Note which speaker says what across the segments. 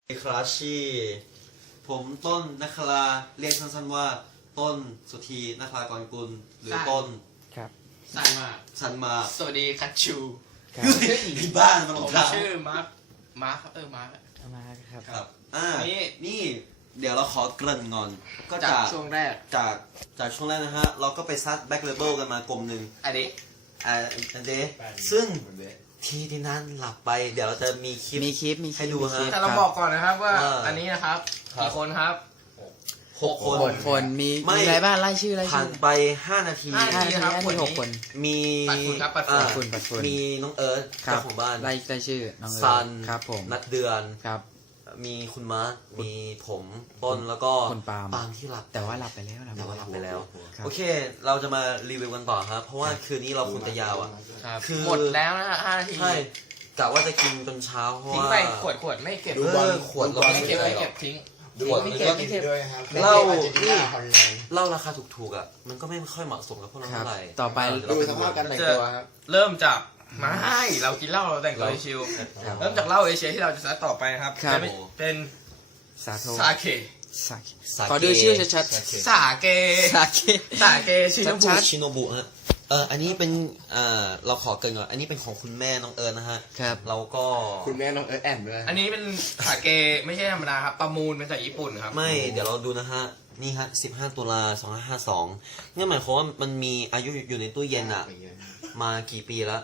Speaker 1: คราชีผมต้นนักลาเรียกสั้นๆว่าต้นสุธีนักลากรกุลหรือต้น
Speaker 2: ครับ
Speaker 3: สันมา
Speaker 1: สันมา
Speaker 3: สวัสดีคัตชู
Speaker 2: ครับ
Speaker 1: ที่บ้านมัน
Speaker 3: ผม
Speaker 1: ถาม
Speaker 3: ชื่อมาร์คครับมาร์ค
Speaker 2: เอามาครับ
Speaker 1: ครับ
Speaker 3: นี่
Speaker 1: นี่เดี๋ยวเราขอเกริ่นก่อน ก็
Speaker 3: จากช่วงแรก
Speaker 1: จากช่วงแรกนะฮะ เราก็ไปซัดแบ็คเลเบิลกันมากลมหนึ่ง
Speaker 3: อันนี้
Speaker 1: อันเดซึ่งที่นั่นหลับไป เดี๋ยวเราจะมีคลิป
Speaker 2: มีคลิป
Speaker 1: ให้ดูฮะ
Speaker 3: แต่เราบอกก่อนนะครับว่า
Speaker 1: อั
Speaker 3: นนี้นะครับ
Speaker 1: ครับ
Speaker 3: กี่คนครับ
Speaker 1: 6 คน
Speaker 2: คนมี
Speaker 1: ไม่
Speaker 2: อะไรบ้างไล่ชื่อ
Speaker 1: ผ่านไป 5 นาที
Speaker 3: ห้านาที
Speaker 2: ห้าที6 คน
Speaker 1: มี
Speaker 3: ปัดฝุ่นครับปัดฝุ่น
Speaker 1: อ่า
Speaker 2: ปัดฝุ่น
Speaker 1: มีน้องเอิร์ธ
Speaker 2: ครั
Speaker 1: เจ้าของบ้าน
Speaker 2: ไล่ชื่อน้องเอิ
Speaker 1: ซั
Speaker 2: ร์
Speaker 1: น
Speaker 2: ธครับผม
Speaker 1: นัดเดือน
Speaker 2: ครับ
Speaker 1: มีคุณมาร์คมีผมต้นแล้วก็
Speaker 2: คุณปาล์ม
Speaker 1: ที่หลับ
Speaker 2: แต่ว่าหลับไปแล้ว
Speaker 1: แต่ว่าหลับไปแล้ว
Speaker 2: ครับ
Speaker 1: โอเค เราจะมารีวิวกันต่อครับเพราะว่าคืนนี้เราคงจะยาวอ่ะ
Speaker 3: ครับ
Speaker 1: คือ
Speaker 3: หมดแล้วนะฮะ5 นาที
Speaker 1: ใช่กะว่าจะกินจนเช้าเพราะ
Speaker 3: ทิ้ง
Speaker 1: ว่า
Speaker 3: ไปขวดไม่เก็บ
Speaker 1: ขวดเราไม่
Speaker 3: ไม่
Speaker 1: เก็
Speaker 3: เก็
Speaker 1: บบ หรอก
Speaker 3: ไม่เก็บทิ้ง
Speaker 1: ขวด
Speaker 2: ไม่
Speaker 1: มัน
Speaker 2: เก็บ
Speaker 1: ก็
Speaker 2: ไม่เก็บ
Speaker 4: ด้วยครับ
Speaker 1: เหล้า
Speaker 4: อาร์เจนตินาฮอลแลนด์
Speaker 1: เหล้าราคาถูกๆอ่ะมันก็ไม่ค่อยเหมาะสมกับพวกเรา
Speaker 2: ครับ
Speaker 1: เท่าไหร่
Speaker 2: ต่อไป
Speaker 4: ดูสภาพการแต่งตัวครับ
Speaker 3: เริ่มจากไม่เรากินเหล้าเราแต่งตัวชิล
Speaker 2: ครับ
Speaker 3: เริ่มจากเหล้าเอเชียที่เราจะซัดต่อไปนะครับ
Speaker 2: ครับ
Speaker 3: เป็น
Speaker 2: สาโท
Speaker 3: ซาเค
Speaker 2: สาเค
Speaker 1: สาเก
Speaker 2: ขอดูชื่อชัด
Speaker 3: สาเก
Speaker 2: ๆสาเค
Speaker 3: สาเกชิโนบุ
Speaker 2: ชัด
Speaker 1: ชิโนบุฮะอันนี้เป็นเราขอเกรินก่อนอันนี้เป็นของคุณแม่น้องเอิร์ธนะฮะ
Speaker 2: ครับ
Speaker 1: เราก็
Speaker 4: คุณแม่น้องเอิร์ธแอนด้วย
Speaker 3: อันนี้เป็นสาเกไม่ใช่ธรรมดาครับ ประมูลเป็นจากญี่ปุ่นครับ
Speaker 1: ไม่เดี๋ยวเราดูนะฮะนี่ฮะ15 ตุลา2552นี่หมายความว่ามันมีอายุอยู่ในตู้เย็นอ่ะมากี่ปีแล้ว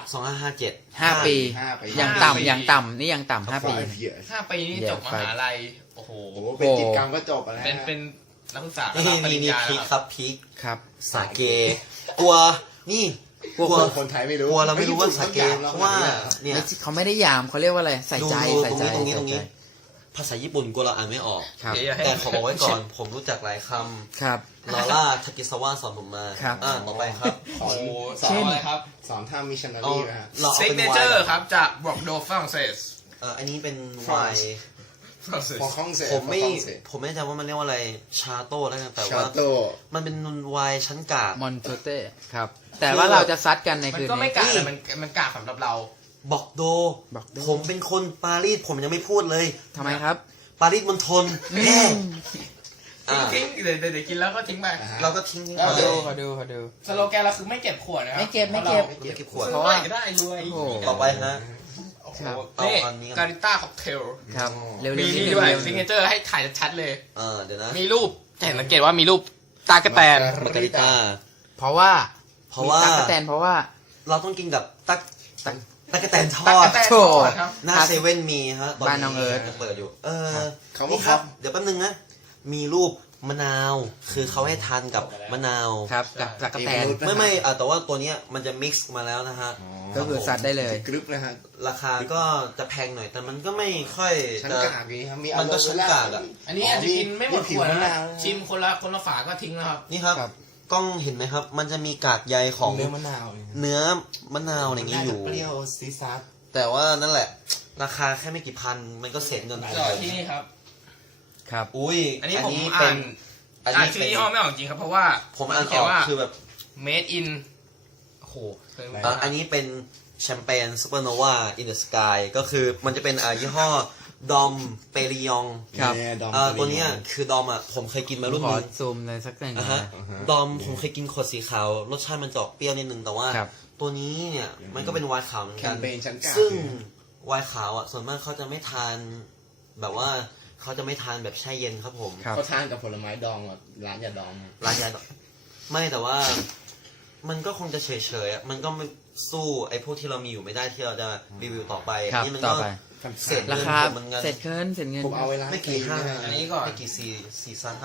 Speaker 1: 2557
Speaker 2: 5 ปี อย่างต่ำอย่างต่ำนี่อย่างต่ำ5 ปี
Speaker 3: 5 ปีนี่จบมหาลัยโอ้โห
Speaker 4: โอ้โหเป็นกิจกรรมก็จบแล้ว
Speaker 3: เป็นนักศึกษา
Speaker 1: นี่
Speaker 3: ปริญ
Speaker 1: นี่
Speaker 3: ญา
Speaker 1: พีค
Speaker 3: แล้ว
Speaker 1: ครับพีค
Speaker 2: ครับ
Speaker 1: สาเกกลัวนี่กลัว
Speaker 4: คนไทยไม่รู้
Speaker 1: กลัวเราไม่รู้ว่าสาเกเพราะว่าเนี่ย
Speaker 2: เขาไม่ได้ยามเขาเรียกว่าอะไรใส่ใจ
Speaker 1: ดู
Speaker 2: ใส่ใจ
Speaker 1: ตรงนี้
Speaker 2: ใส่ใจ
Speaker 1: ภาษาญี่ปุ่นกลัวเราอ่านไม่ออก
Speaker 2: ครับ
Speaker 1: แต่ขอบอกไว้ก่อนผมรู้จักหลายค
Speaker 2: ครับ
Speaker 1: ำลอร่าทากิซาวะสอนผมมา
Speaker 2: ครับ
Speaker 1: ต่อไปครับ
Speaker 4: ส
Speaker 3: โอ้
Speaker 4: อน
Speaker 3: โห
Speaker 4: ส
Speaker 3: ส
Speaker 4: อ
Speaker 3: อน
Speaker 4: น
Speaker 3: อะไรครับ
Speaker 4: สอนท่ามิชชันนา
Speaker 1: เอา
Speaker 4: รีนะฮะ
Speaker 1: เราเอา
Speaker 3: ซิก
Speaker 1: เป็น
Speaker 3: เน
Speaker 1: ไว
Speaker 3: เจอ
Speaker 1: น์
Speaker 3: ร์ครับจากบรอกโดฝรั่งเศส
Speaker 1: อันนี้เป็นไวน์
Speaker 3: ฝรั่งเศส
Speaker 4: ฟองคองเซ
Speaker 1: ผมไม่แน่ใจว่ามันเรียกว่าอะไรชาโต้แล้วกันแต่
Speaker 4: ชา
Speaker 1: ว่า
Speaker 4: โต้
Speaker 1: มันเป็นไวน์ชั้นกาก
Speaker 2: มอนโตเต้ครับ แต่ว่าเราจะซัดกันใน
Speaker 3: มัน
Speaker 2: คืน
Speaker 3: ก็ไม่
Speaker 2: นี้
Speaker 3: กากแต่มันกากสำหรับเรา
Speaker 1: บอกโด
Speaker 2: บอกโด
Speaker 1: ผมเป็นคนปารีสผมยังไม่พูดเลย
Speaker 2: ทำไมครับ
Speaker 1: ปารีสมณฑลแม่อ่า
Speaker 3: ทิ้งเดี๋ยวกินแล้วก็ทิ้งไป
Speaker 1: เราก็ทิ้ง
Speaker 2: ขอ
Speaker 1: ไป
Speaker 2: ดูขอดูขอดู
Speaker 3: สโลแกนเราคือไม่เก็บขวดนะครับ
Speaker 2: ไม่เก็บไม่เก็บ
Speaker 1: ไม่เก็บขวด
Speaker 3: ซื้
Speaker 2: เพ
Speaker 3: อ
Speaker 2: ราะ
Speaker 3: ให
Speaker 2: ว่า
Speaker 3: ม่ก็ได้รวย
Speaker 2: โอ้โห
Speaker 1: ต่อไปฮะ
Speaker 3: โอ้โห
Speaker 1: เอา
Speaker 3: นี่
Speaker 1: อันนี้ก่อน
Speaker 3: การิต้าค็อกเทล
Speaker 2: ครับ เร็วๆ
Speaker 3: มี
Speaker 2: นิด
Speaker 3: นี่
Speaker 2: นึง
Speaker 3: ด้วย
Speaker 2: เร็ว
Speaker 3: ซิกเนเจอร์ให้ถ่ายชัดๆเลย
Speaker 1: เดี๋ยวนะ
Speaker 3: มีรูปจะเห็นสังเกตว่ามีรูปตากระแตน
Speaker 1: มาการิต้า
Speaker 2: เพราะว่า
Speaker 1: เพราะว่า
Speaker 2: ตั๊กแตนเพราะว่า
Speaker 1: เราต้องกินกับตั๊กแตนท
Speaker 3: ตา
Speaker 1: อก ด
Speaker 3: ระแตน
Speaker 2: โถ่
Speaker 3: ทอดครับ
Speaker 1: หน้าเซเว่นมีฮะต
Speaker 2: บ้านน้องเอิร์ธ
Speaker 1: ยังเปิดอยู่
Speaker 4: เขาบอ
Speaker 1: นี่
Speaker 4: ก
Speaker 1: ครับ เดี๋ยวแป๊บนึงนะ มีรูปมะนาว คือเขาให้ทานกับมะนาว
Speaker 2: ครับกับตั๊กแตน
Speaker 1: ไม่แต่ว่าตัวเนี้ยมันจะมิกซ์มาแล้วนะฮะ
Speaker 2: ก็คือซัดได้เลย
Speaker 4: กรึ๊บนะฮะ
Speaker 1: ราคาก็จะแพงหน่อย แต่มันก็ไม่ค่อย
Speaker 4: ชั้น
Speaker 1: จะ
Speaker 4: กากนี้ครับมี
Speaker 1: มันก็ชั้นกากอะ
Speaker 3: อันนี้อาจจะกินไม่หมด
Speaker 4: ผิ
Speaker 3: ข
Speaker 4: ว
Speaker 3: วด
Speaker 4: มะ
Speaker 3: นะ
Speaker 4: นาว
Speaker 3: ชิมคนละฝาก็ทิ้งแล้วครับ
Speaker 1: นี่ครับ
Speaker 2: ครับ
Speaker 1: กล้องเห็นไหมครับ มันจะมีกากใยของ
Speaker 4: เนื้อมะนาว
Speaker 1: เนื้อมะนาวอะไรอย่างงี้อยู่
Speaker 4: เปรี้ยวซีซัส
Speaker 1: แต่ว่านั่นแหละ ราคาแค่ไม่กี่พัน มันก็เสียเงินไป
Speaker 3: จอดที่นี่ครับ
Speaker 2: ครับ
Speaker 1: อุ้ย
Speaker 3: อันนี้ผม
Speaker 1: เป็
Speaker 3: อ่าน
Speaker 1: อัน
Speaker 3: อ่าน
Speaker 1: นี้
Speaker 3: ชื่
Speaker 1: เป็
Speaker 3: อน ยี่ห้อไม่ออกจริงครับ เพราะว่า
Speaker 1: ผมอ่าน
Speaker 3: เขี
Speaker 1: อย
Speaker 3: น
Speaker 1: อก
Speaker 3: ว่า
Speaker 1: คือแบบ
Speaker 3: made in โอ้โห
Speaker 1: อันนี้เป็นแชมเปญซูเปอร์โนวาอินเดอะสกายก็คือมันจะเป็นยี่ห้อดอมเปริยอง
Speaker 2: ครับ
Speaker 4: แน่ดอม
Speaker 1: ตัวเนี้ยคือดอมผมเคยกินมารุ่น
Speaker 2: ขอ
Speaker 1: นึง
Speaker 2: ซูมเลยสักหนึ่ง
Speaker 1: อ่ะฮะ ดอมผมเคยกินขวดสีขาว รสชาติมันจะออกเปรี้ยวนิดนึงแต่ว่า
Speaker 2: ครับ
Speaker 1: ตัวนี้เนี่ยมันก็เป็นไวน์ขาวเหมือน
Speaker 4: แค
Speaker 1: กั
Speaker 4: ม
Speaker 1: น
Speaker 4: เปญชั้นกาก
Speaker 1: ซึ่งไวน์ขาวส่วนมากเขาจะไม่ทานแบบว่าเขาจะไม่ทานแบบแช่เย็นครับผม
Speaker 2: ครับ
Speaker 4: เขาทานกับผลไม้ดองอะร้านยาดอง
Speaker 1: ร้านยาดอกไม่แต่ว่ามันก็คงจะเฉยๆมันก็ไม่สู้ไอ้พวกที่เรามีอยู่ไม่ได้ที่เราจะรีวิวต่อไป
Speaker 2: ครับ
Speaker 1: นี่มัน
Speaker 2: ต่
Speaker 1: ก็
Speaker 2: อไป
Speaker 1: เสร็จ
Speaker 2: ราคา
Speaker 1: เหมือนกัน
Speaker 2: เสร็จเกินเสร็จเงิน
Speaker 4: ผมเอาเวลา
Speaker 1: ไม่กี่ห้า
Speaker 3: อันนี้ก่อน
Speaker 1: ไม่กี่4,000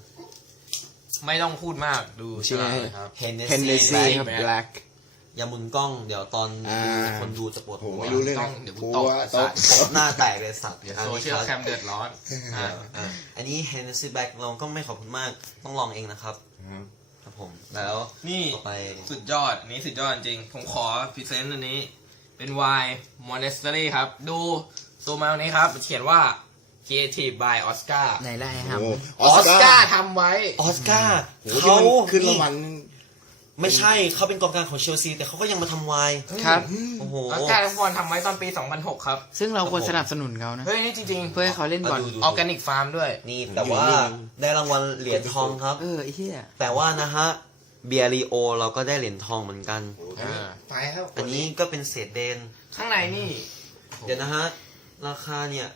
Speaker 1: 5,000
Speaker 3: ไม่ต้องพูดมากดู
Speaker 4: ชื่ออะไร
Speaker 3: เลยครับ
Speaker 1: เฮนเน
Speaker 4: เฮนเน
Speaker 1: ซี่
Speaker 4: ซี่ครับแบล็ก
Speaker 1: อย่าหมุนกล้องเดี๋ยวตอน
Speaker 4: อ่า
Speaker 1: คนดูจะปวด
Speaker 4: โห
Speaker 1: หัว
Speaker 4: ไม่รู้เรื่อง
Speaker 3: ต้องเดี๋ยวกู
Speaker 4: กลัว
Speaker 3: ตบ
Speaker 4: ตบ
Speaker 1: หน้าแตกเลยสัตว์
Speaker 3: เดี๋ยวโซเชียลแคมเดือดร้อนอ่ะ
Speaker 1: อันนี้เฮนเนซี่แบ็กเราก็ไม่ขอบคุณมากต้องลองเองนะครับครับผมแล้ว
Speaker 3: นี่
Speaker 1: ต่อไป
Speaker 3: สุดยอดอันนี้สุดยอดจริง ผมขอพรีเซนต์อันนี้ เป็นไวน์ Monastery ครับ ดูซูมมาตรงนี้ครับ เขียนว่า Creative by Oscar
Speaker 2: ไหนล่ะไอ้ฮัม
Speaker 4: โอ้
Speaker 3: ออสการ์ทำไว้
Speaker 1: ออสการ์
Speaker 4: เขา
Speaker 1: เขา
Speaker 4: ขึ้นรางวัล
Speaker 1: ไม่ใช่เขาเป็นกองกลางของเชลซีแต่เขาก็ยังมาทำวาย
Speaker 2: ครับ
Speaker 1: โอ้โห
Speaker 3: อาร์แกนฟอนทำไว้ตอนปี 2006 ครับ
Speaker 2: ซึ่งเราควรสนับสนุนเขานะ
Speaker 3: เฮ้ย นี่จริง
Speaker 2: เพื่อให้เขาเล่นบอล
Speaker 1: ดู
Speaker 3: ๆ ออร์แกนิกฟาร์มด้วย
Speaker 1: นี่แต่ว่าได้รางวัลเหรียญทองครับ
Speaker 2: ไอ้เหี้ย
Speaker 1: แต่ว่านะฮะเบียริโอเราก็ได้เหรียญทองเหมือนกัน
Speaker 4: ไปครับ
Speaker 1: อันนี้ก็เป็นเศษเดน
Speaker 3: ข้างในนี่
Speaker 1: เดี๋ยวนะฮะ ราคาเนี่ย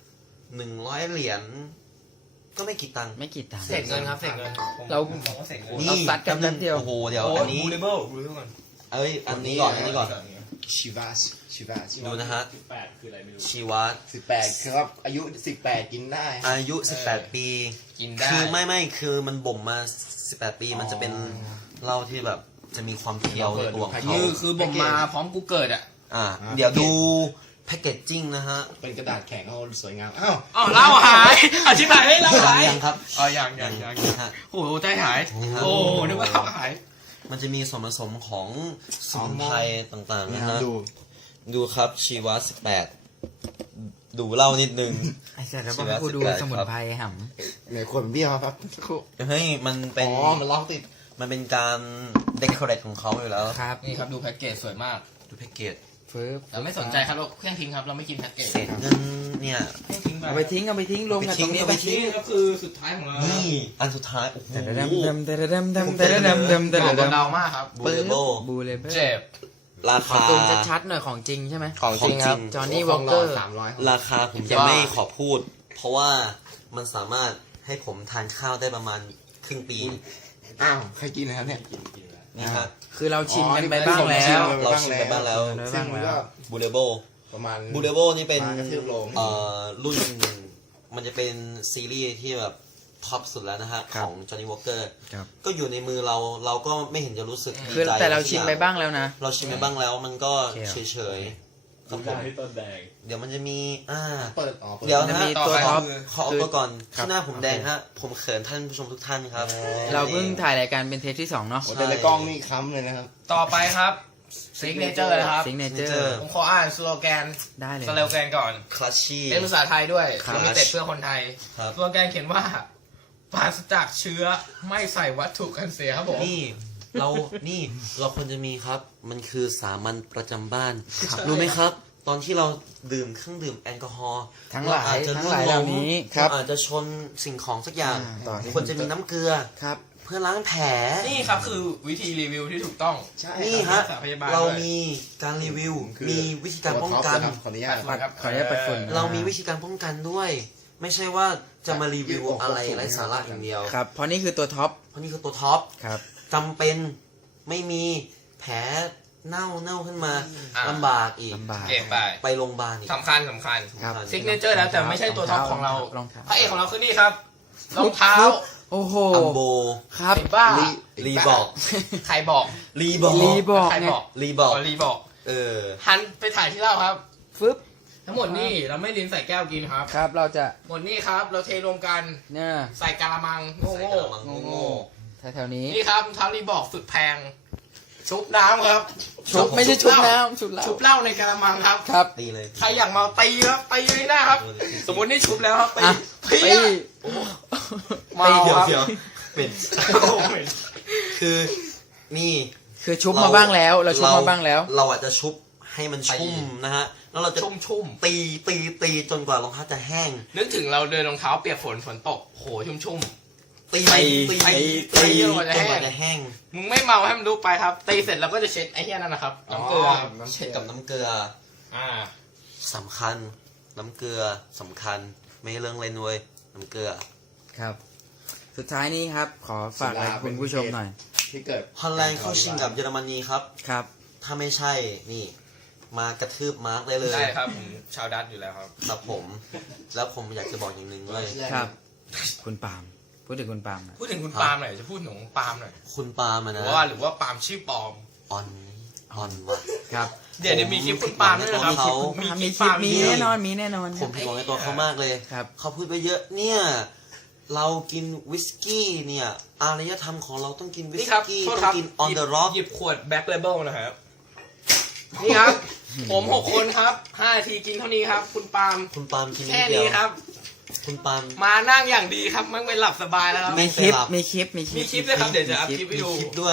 Speaker 1: 100 เหรียญก็ไม่กี่ตังค์
Speaker 2: ไม่กี่ตังค์
Speaker 3: เศษเงินครับ เศษเงิน
Speaker 2: เรา
Speaker 3: ผมว่าเศษเงิน
Speaker 1: นี่
Speaker 2: เราซัดกันแป๊บเดียว
Speaker 1: โอ้โหเดี๋ยวอันนี้
Speaker 3: บูเลเบิลก่อน
Speaker 1: เอ้ยอันนี้ก่อนอันนี้ก่อน
Speaker 4: ชิวาส
Speaker 1: ดูนะฮะชีวัต
Speaker 4: 18ครับอายุ18กินได้
Speaker 1: อายุ 18 ปี
Speaker 3: กินได้
Speaker 1: คือไม่คือมันบ่มมา 18 ปีมันจะเป็นเหล้าที่แบบจะมีความเคี้ยวในตัวของเขา
Speaker 3: คือผมมาพร้อมกูเกิดอ่ะ
Speaker 1: เดี๋ยวดูแพคเกจจิ้งนะฮะ
Speaker 4: เป็นกระดาษแข็งเขาสวยงามอ้าว
Speaker 3: อ๋อเหล้าหายอธิบายให้เหล้าหาย
Speaker 1: ยังครับ
Speaker 3: อ๋อยัง
Speaker 1: นะฮะ
Speaker 3: โอ้โหใจหาย
Speaker 1: นี่ครับ
Speaker 3: โอ้นึกว่าเหล้าหาย
Speaker 1: มันจะมีส่วนผสมของสมุนไพรต่างๆนะฮะ
Speaker 4: ดู
Speaker 1: ดูครับชีวะ18 ดูเหล้านิดนึง
Speaker 2: ไอ้สัตว์แล้วบอกให้กูดูสมุนไพรห
Speaker 4: ไหนคนเบี้ยวครับ
Speaker 1: เฮ้ยมันเป็น
Speaker 4: อ๋อมันล็อกติด
Speaker 1: มันเป็นการเดคอเรทของเขาอยู่แล้ว
Speaker 2: ำครับ
Speaker 3: นี่ครับดูแพ็กเกจสวยมาก
Speaker 1: ดูแพ็กเกจ
Speaker 2: ฟืบ
Speaker 3: เราไม่สนใจครับเราเครื่องทิ้งครับ เราไม่กินแพ็กเกจ
Speaker 1: เศษเงินเนี่ย
Speaker 3: เครื่องทิ้งไป
Speaker 2: เอาไปทิ้งรวมกันตรงนี้
Speaker 1: เอาไปทิ้ง
Speaker 3: นี่ก็คือสุดท้ายของเรา
Speaker 1: นี่อันสุดท้ายโอ้โห
Speaker 2: แต่ดำดำแต่ดำดำแต่ดำดำแต่
Speaker 3: เหมาะกับ
Speaker 2: ดำ
Speaker 3: เรามากครับ
Speaker 1: บูเลโบ
Speaker 2: บูเลเบอร์
Speaker 3: เจ็บ
Speaker 1: รา
Speaker 2: ขอ
Speaker 1: คา
Speaker 2: ตูมชัดๆหน่อยของจริงใช่ไหม
Speaker 3: ของจริงครับ
Speaker 2: จอห์นนี่วอลเกอร์
Speaker 4: 300
Speaker 1: ราคาผมจะไม่ขอพูด เพราะว่ามันสามารถให้ผมทานข้าวได้ประมาณครึ่งปี
Speaker 4: อ้าวใครกินนะครับเนี่ย
Speaker 1: นี่ฮะ
Speaker 2: คือเราชิมกันไปบ้างแล้ว
Speaker 1: เราชิมไปบ้างแล้ว
Speaker 4: ซึ่งมันก็
Speaker 1: บูเลโบ
Speaker 4: ประมาณ
Speaker 1: บูเลโบนี่เป็น
Speaker 4: มากระทืบโรง
Speaker 1: รุ่นมันจะเป็นซีรีส์ที่แบบท็อปสุดแล้วนะฮะ
Speaker 2: ครั
Speaker 1: ข
Speaker 2: บ
Speaker 1: องจอห์นนี่วอลเกอร์
Speaker 2: ครับ
Speaker 1: ก็อยู่ในมือเราก็ไม่เห็นจะรู้สึกดี
Speaker 2: คือ
Speaker 1: ใจ
Speaker 2: แต่เราชิมไปบ้างแล้วนะ
Speaker 1: เราชิมไปบ้างแล้วมันก็
Speaker 2: โอเค
Speaker 1: เฉยๆครับผมเดี๋ยวมันจะมี
Speaker 4: เปิดอ๋อเปิด
Speaker 1: เดี๋ยว
Speaker 2: จะ
Speaker 1: นะ
Speaker 2: มี
Speaker 1: ฮะ
Speaker 2: ตัวท็อป
Speaker 1: ขอเอาตัวก่อน
Speaker 2: ครับ
Speaker 1: ที่หน้าผมแดงฮะผมเขินท่านผู้ชมทุกท่านครับ
Speaker 2: เราเพิ่งถ่ายรายการเป็นเทปที่2เนาะ
Speaker 4: โอ้แต่ในกล้องนี่ค้ำเลยนะครับ
Speaker 3: ต่อไปครับซิกเนเจอร์นะครับ
Speaker 2: ซิงเนเจอ
Speaker 1: Signature
Speaker 2: ร์
Speaker 3: ผมขออ่านสโลแกน
Speaker 2: ได้เลย
Speaker 3: สโลแกนก่อน
Speaker 1: คลัชชี่
Speaker 3: เป็นภาษาไทยด้วย
Speaker 1: ครับ
Speaker 3: ลิมิเต็ดเพื่อคนไทย
Speaker 1: ครับ
Speaker 3: สโลแกนเขียนว่าปราศจากเชื้อไม่ใส่วัตถุกันเสียครับผม
Speaker 1: นี่เราควรจะมีครับ มันคือสามัญประจำบ้านรู้ไหมครับ ตอนที่เราดื่มเครื่องดื่มแอลกอฮอล์
Speaker 2: ทั้งหลาย
Speaker 1: เรอจจะ
Speaker 2: ทั้งหลายเหล่านี้
Speaker 1: เราอาจจะชนสิ่งของสักอย่าง
Speaker 2: ต่อที่
Speaker 1: ควรจะมีน้ำเกลือ
Speaker 2: ครับ
Speaker 1: เพื่อล้างแผล
Speaker 3: นี่ครับคือวิธีรีวิวที่ถูกต้อง
Speaker 4: ใช่
Speaker 1: นี่
Speaker 4: ครั
Speaker 1: ฮะ
Speaker 4: บ
Speaker 3: รักษาพยาบาล
Speaker 1: เรา
Speaker 3: ด้วย
Speaker 1: มีการรีวิว
Speaker 4: คือ
Speaker 1: มีวิธีการป้องกัน
Speaker 4: ตัวท็ปะครับขออนุญาต
Speaker 2: ขออนุญาตปัดฝุ่น
Speaker 1: เรามีวิธีการป้องกันด้วย ไม่ใช่ว่าจะมารีวิวอะไรไร้สาระอย่างเดียว
Speaker 2: ครับ เพราะนี่คือตัวท็อป
Speaker 1: เพราะนี่คือตัวท็อป
Speaker 2: ครับ
Speaker 1: จำเป็นไม่มีแผลเน่าขึ้นมา
Speaker 3: อ่า
Speaker 1: ลำบากอีก
Speaker 2: ลำบาก
Speaker 3: เก็บไป
Speaker 1: ไปโรงพยาบาลอีก
Speaker 3: สำคัญ
Speaker 2: ครับ
Speaker 3: ซิกเนเจอร์แล้วแต่ไม่ใช่ตัวท็อปของเรา
Speaker 2: รองเท้า
Speaker 3: พระเอกของเราคือนี่ครับรองเท้า
Speaker 2: โอ้โห
Speaker 1: อัมโบ
Speaker 2: ครับ
Speaker 3: ไอ้บ้า
Speaker 1: รีบอก
Speaker 3: ใครบอก
Speaker 1: รีบอก
Speaker 2: รีบอก
Speaker 3: ใคร
Speaker 2: ไง
Speaker 3: บอก
Speaker 1: รีบอก
Speaker 3: รีบอก
Speaker 1: เออ
Speaker 3: หันไปถ่ายที่เราครับ
Speaker 2: ฟึบ
Speaker 3: ทั้งหมดนี่เราไม่ลิ้นใส่แก้วกินครับ
Speaker 2: ครับ เราจะ
Speaker 3: หมดนี่ครับ เราเทรวมกัน
Speaker 2: เนี่ย
Speaker 3: ใส่กะละมังโง่
Speaker 1: ใส่กระมังโง่
Speaker 2: แถวๆนี้
Speaker 3: ๆนี่ครับรองเท้ารีบอกสุดแพง ชุบน้ำครับ
Speaker 2: ชุบไม่ใช่ชุบน้ำชุบเหล้า
Speaker 3: ชุบเหล้าในกะละมังครับ
Speaker 2: ครับ
Speaker 1: ตีเลย
Speaker 3: ใครอยากเมาตีครับตีเลยนะครับ สมมตินี่ชุบแล้วครับตี
Speaker 2: อ่ะ
Speaker 3: เพี้
Speaker 2: ไป
Speaker 3: ย เมา
Speaker 1: เดี๋ยว
Speaker 3: ครับ
Speaker 1: เดี๋ยวเป็น คือนี่
Speaker 2: คือชุบมาบ้างแล้ว เราชุบมาบ้างแล้ว
Speaker 1: เราอาจจะชุบให้มันชุ่มนะฮะ แล้วเราจะ
Speaker 3: ชุ่ม
Speaker 1: ตีจนกว่ารองเท้าจะแห้ง
Speaker 3: ๆนึกถึงเราเดินรองเท้าเปียกฝนตกโหชุ่ม
Speaker 1: ตี
Speaker 3: ตีจนกว่าจะ
Speaker 1: จน
Speaker 3: แห้ง
Speaker 1: กว่าจะแห้ง
Speaker 3: ๆมึงไม่เมาให้มันรู้ไปครับ ตีเสร็จเราก็จะเช็ดไอ้เหี้ยนั่นนะครับน้ำเกลือครับ
Speaker 1: เช็ดกับน้ำเกลือ
Speaker 3: อ่า
Speaker 1: สำคัญ น้ำเกลือสำคัญ ไม่ให้เรื่องเล่นเว้ยน้ำเกลือ
Speaker 2: ครับ สุดท้ายนี้ครับ ขอฝากอะไรคุณผู้ชมหน่อย
Speaker 4: ที่เกิด
Speaker 1: ฮอลแลนด์เข้าชิงกับเยอรมนีครับ
Speaker 2: ครับ
Speaker 1: ถ้าไม่ใช่นี่ มากระทืบมาร์กได้เลย
Speaker 3: ได้ครับผมชาวดัตอยู่แล้วครับ
Speaker 1: ครับผม แล้วผมอยากจะบอกอย่างหนึ่งเลย
Speaker 2: ครับ คุณปาล์มพูดถึงคุณปาล์มหน่อย
Speaker 3: พูดถึงคุณปาล์มหน่อยจะพูดถึงปาล์มหน่อย
Speaker 1: คุณปาล์มอะ
Speaker 3: ห
Speaker 1: นะ
Speaker 3: รือว่าปาล์มชื่อปลอม
Speaker 1: ออนว่ะ
Speaker 2: ครับ
Speaker 3: เดี๋ยวมีคลิปคุณปาล์มด้วยนะครับ
Speaker 1: เขา
Speaker 2: มีคลิปมีแน่นอนมีแน่นอน
Speaker 1: ผมผิดหวังในตัวเขามากเลย
Speaker 2: ครับ
Speaker 1: เขาพูดไปเยอะเนี่ย เรากินวิสกี้เนี่ย อารยธรรมของเราต้องกินวิ
Speaker 3: นี่
Speaker 1: ส
Speaker 3: ครับ
Speaker 1: กี้
Speaker 3: โทษ
Speaker 1: ต้อ
Speaker 3: ครั
Speaker 1: ง
Speaker 3: บ
Speaker 1: กิน on the rock
Speaker 3: หยิบขวดแบ็คเลเบลนะครับนี่ครับ ผม6 คนครับ5 นาทีกินเท่านี้ครับ คุณปาล์ม
Speaker 1: คุณปาล์มกินนิ
Speaker 3: แค่
Speaker 1: ดเดีย
Speaker 3: นี้
Speaker 1: ว
Speaker 3: ครับ
Speaker 1: คุณปาล์ม
Speaker 3: มานั่งอย่างดีครับมันไปหลับสบายแล้วครับ
Speaker 1: ไม่
Speaker 2: มีคลิป มีคลิป
Speaker 3: มีคลิปด้วยครับเดี๋ยวจะอัพคลิปให้
Speaker 1: มี
Speaker 3: ดู
Speaker 1: คลิปด้วย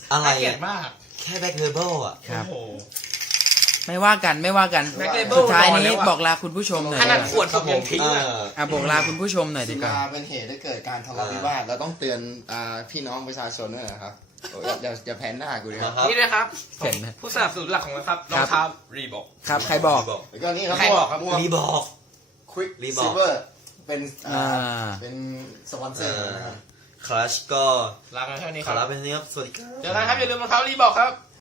Speaker 1: อะไร
Speaker 3: น่าเกลียด
Speaker 1: อะ
Speaker 3: มาก
Speaker 1: แค่แบ็คเลเบลอ่ะ
Speaker 2: ครับ
Speaker 3: โอ้โห
Speaker 2: ไม่ว่ากันไม่ว่ากัน
Speaker 3: Black Label
Speaker 2: สุดท้ายนี้
Speaker 3: รอแล้วอะ
Speaker 2: บอกลาคุณผู้ชมหน่อย
Speaker 3: อันนั้น
Speaker 2: ดี
Speaker 3: ข
Speaker 2: กว่าว
Speaker 3: ดผมยังทิ้งอ่ะ
Speaker 2: บอกลาคุณผู้ชมหน่อยดี
Speaker 4: สุ
Speaker 2: กว่า
Speaker 4: ราเป็นเหตุให้เกิดการทะเลาะวิวาทเราต้องเตือนพี่น้องประชาชนด้วยนะครับโอ้ยอย่าแพ้หน้ากูเลยครับ
Speaker 1: นะครับ
Speaker 3: นี่นะครับ
Speaker 2: เห็นไหม
Speaker 3: ผู้สนับสนุนหลักของเราครับรองเท้ารีบอก
Speaker 2: ครับใครบอก
Speaker 4: แล้วก็นี่ครับ
Speaker 3: ใครบอกครับ
Speaker 4: พวก
Speaker 1: รีบอก
Speaker 4: ควิก
Speaker 1: Reebok
Speaker 4: ซิเวอร์เป็น
Speaker 2: อ่า
Speaker 4: เป็นสปอนเซอร์นะครับ
Speaker 1: คลัชก็
Speaker 3: ลากันเท่านี้
Speaker 1: ข
Speaker 3: ค
Speaker 1: อ
Speaker 3: รับ
Speaker 1: ลาเป็นนี้ครับ สวัสดีครับ
Speaker 3: เจอกันครับอย่าลืมรองเท้ารีบอกครับ